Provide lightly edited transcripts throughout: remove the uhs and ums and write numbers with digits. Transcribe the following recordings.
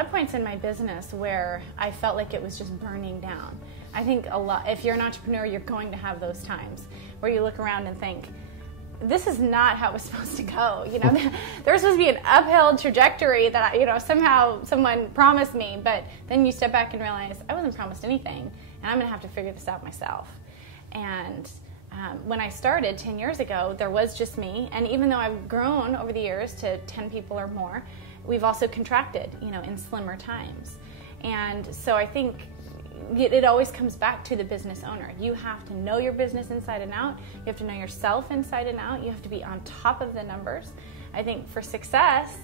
lot of points in my business where I felt like it was just burning down. I think if you're an entrepreneur, you're going to have those times where you look around and think, this is not how it was supposed to go. You know, there was supposed to be an uphill trajectory that, you know, somehow someone promised me, but then you step back and realize I wasn't promised anything, and I'm going to have to figure this out myself. And when I started 10 years ago, there was just me, and even though I've grown over the years to 10 people or more, we've also contracted, you know, in slimmer times. And so I think it always comes back to the business owner. You have to know your business inside and out. You have to know yourself inside and out. You have to be on top of the numbers. I think for success,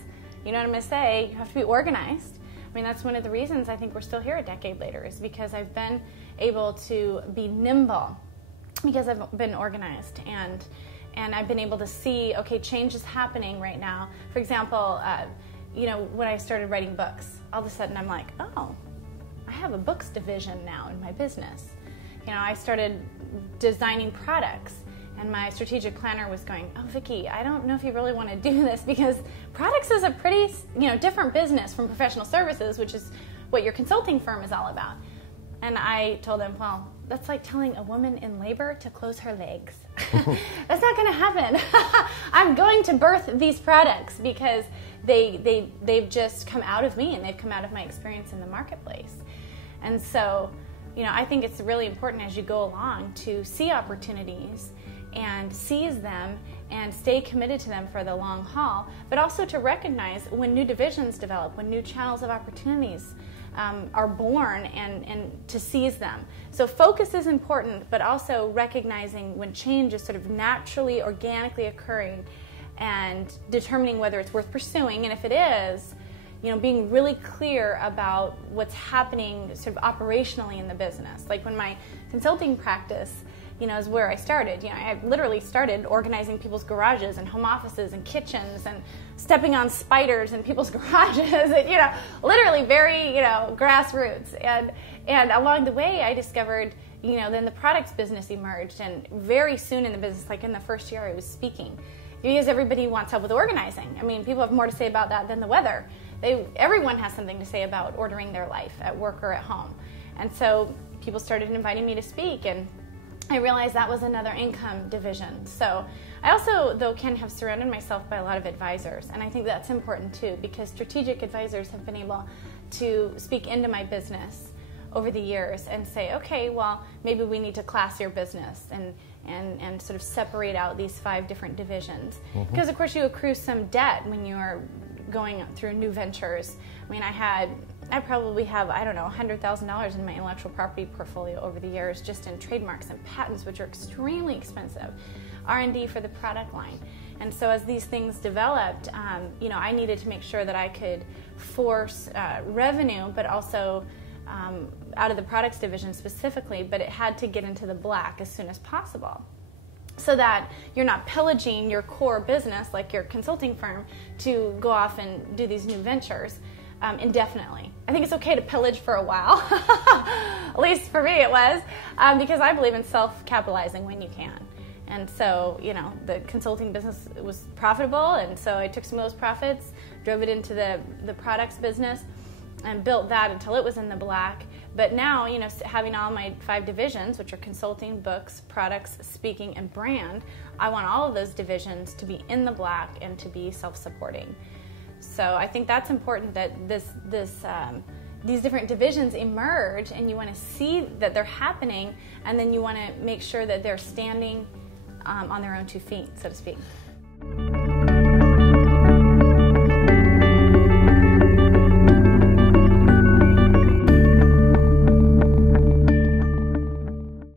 you know what I'm going to say, you have to be organized. I mean, that's one of the reasons I think we're still here a decade later, is because I've been able to be nimble because I've been organized, and I've been able to see, okay, change is happening right now. For example, you know, when I started writing books, all of a sudden I'm like, oh, I have a books division now in my business. You know, I started designing products, and my strategic planner was going, oh, Vicki, I don't know if you really want to do this, because products is a pretty, you know, different business from professional services, which is what your consulting firm is all about. And I told him, well, that's like telling a woman in labor to close her legs. That's not going to happen. I'm going to birth these products because they've just come out of me, and they've come out of my experience in the marketplace. And so, you know, I think it's really important as you go along to see opportunities and seize them and stay committed to them for the long haul, but also to recognize when new divisions develop, when new channels of opportunities are born, and to seize them. So focus is important, but also recognizing when change is sort of naturally, organically occurring, and determining whether it's worth pursuing, and if it is, you know, being really clear about what's happening sort of operationally in the business. Like when my consulting practice, you know, is where I started. You know, I literally started organizing people's garages and home offices and kitchens and stepping on spiders in people's garages, and, you know, literally very, you know, grassroots. And along the way, I discovered, you know, then the products business emerged, and very soon in the business, like in the first year, I was speaking. Because everybody wants help with organizing. I mean, people have more to say about that than the weather. Everyone has something to say about ordering their life at work or at home. And so people started inviting me to speak, and I realized that was another income division. So I also, though, Ken, have surrounded myself by a lot of advisors, and I think that's important too, because strategic advisors have been able to speak into my business over the years and say, okay, well, maybe we need to class your business and sort of separate out these 5 different divisions. Mm-hmm. Because, of course, you accrue some debt when you're going through new ventures. I mean, I probably have, I don't know, $100,000 in my intellectual property portfolio over the years, just in trademarks and patents, which are extremely expensive, R&D for the product line. And so as these things developed, you know, I needed to make sure that I could force revenue, but also out of the products division specifically, but it had to get into the black as soon as possible, so that you're not pillaging your core business like your consulting firm to go off and do these new ventures indefinitely. I think it's okay to pillage for a while, at least for me it was, because I believe in self-capitalizing when you can. And so, you know, the consulting business was profitable, and so I took some of those profits, drove it into the products business, and built that until it was in the black. But now, you know, having all my 5 divisions, which are consulting, books, products, speaking, and brand, I want all of those divisions to be in the black and to be self-supporting. So I think that's important, that these different divisions emerge, and you want to see that they're happening, and then you want to make sure that they're standing on their own 2 feet, so to speak.